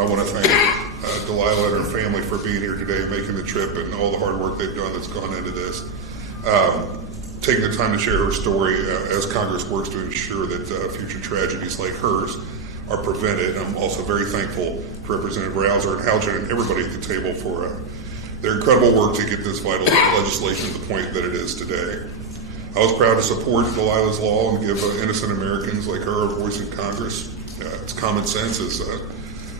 And I want to thank Dalilah and her family for being here today and making the trip and all the hard work they've done that's gone into this. Taking the time to share her story as Congress works to ensure that future tragedies like hers are prevented. I'm also very thankful to Representative Rouser and Haljan and everybody at the table for their incredible work to get this vital legislation to the point that it is today. I was proud to support Dalilah's law and give innocent Americans like her a voice in Congress. It's common sense, as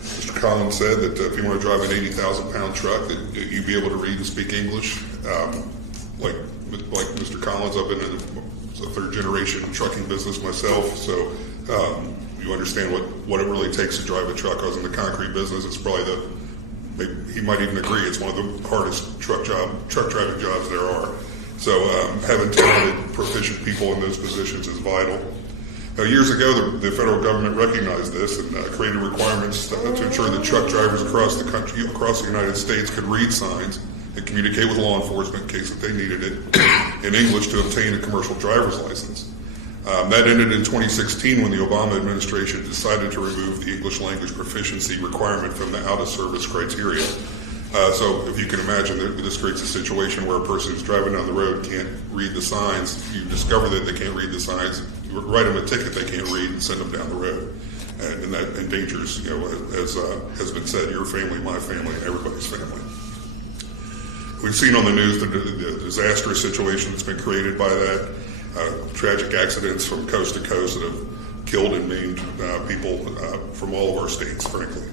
Mr. Collins said, that if you want to drive an 80,000-pound truck, that you'd be able to read and speak English. Like Mr. Collins, I've been in the third-generation trucking business myself, so you understand what it really takes to drive a truck. I was in the concrete business. It's probably he might even agree, it's one of the hardest truck driving jobs there are. So having talented, proficient people in those positions is vital. Now, years ago, the federal government recognized this and created requirements to ensure that truck drivers across the country, across the United States, could read signs and communicate with law enforcement in case that they needed it in English to obtain a commercial driver's license. That ended in 2016 when the Obama administration decided to remove the English language proficiency requirement from the out-of-service criteria. So if you can imagine, this creates a situation where a person who's driving down the road can't read the signs. You discover that they can't read the signs, you write them a ticket they can't read and send them down the road. And that endangers, as has been said, your family, my family, and everybody's family. We've seen on the news the disastrous situation that's been created by that. Tragic accidents from coast to coast that have killed and maimed people from all of our states, frankly.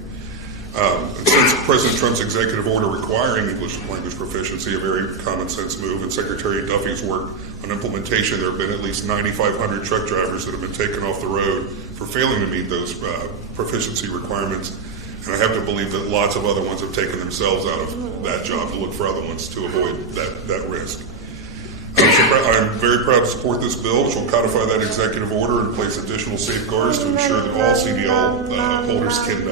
And since President Trump's executive order requiring English language proficiency, a very common sense move, and Secretary Duffy's work on implementation, there have been at least 9,500 truck drivers that have been taken off the road for failing to meet those proficiency requirements. And I have to believe that lots of other ones have taken themselves out of that job to look for other ones to avoid that risk. I'm very proud to support this bill, which will codify that executive order and place additional safeguards to ensure that all CDL holders can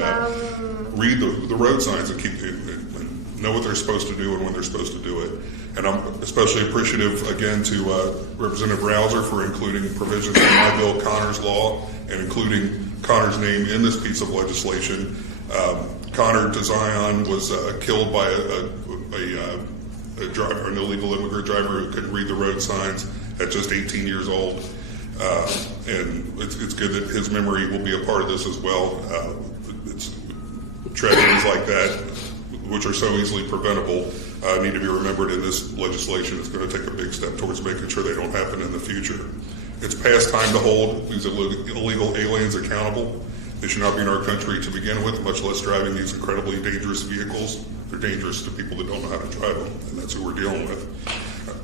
read the road signs and know what they're supposed to do and when they're supposed to do it. And I'm especially appreciative, again, to Representative Rouser for including provisions in my bill, Connor's Law, and including Connor's name in this piece of legislation. Connor DeZion was killed by an illegal immigrant driver who couldn't read the road signs at just 18 years old. And it's good that his memory will be a part of this as well. It's tragedies like that, which are so easily preventable, need to be remembered in this legislation. It's going to take a big step towards making sure they don't happen in the future. It's past time to hold these illegal aliens accountable. They should not be in our country to begin with, much less driving these incredibly dangerous vehicles. They're dangerous to people that don't know how to drive them, and that's who we're dealing with.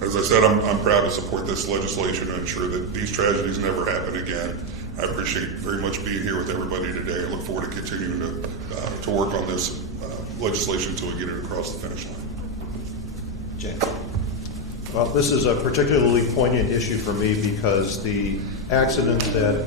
As I said, I'm proud to support this legislation and ensure that these tragedies never happen again. I appreciate very much being here with everybody today. I look forward to continuing to work on this legislation until we get it across the finish line. Jay. Well, this is a particularly poignant issue for me because the accident that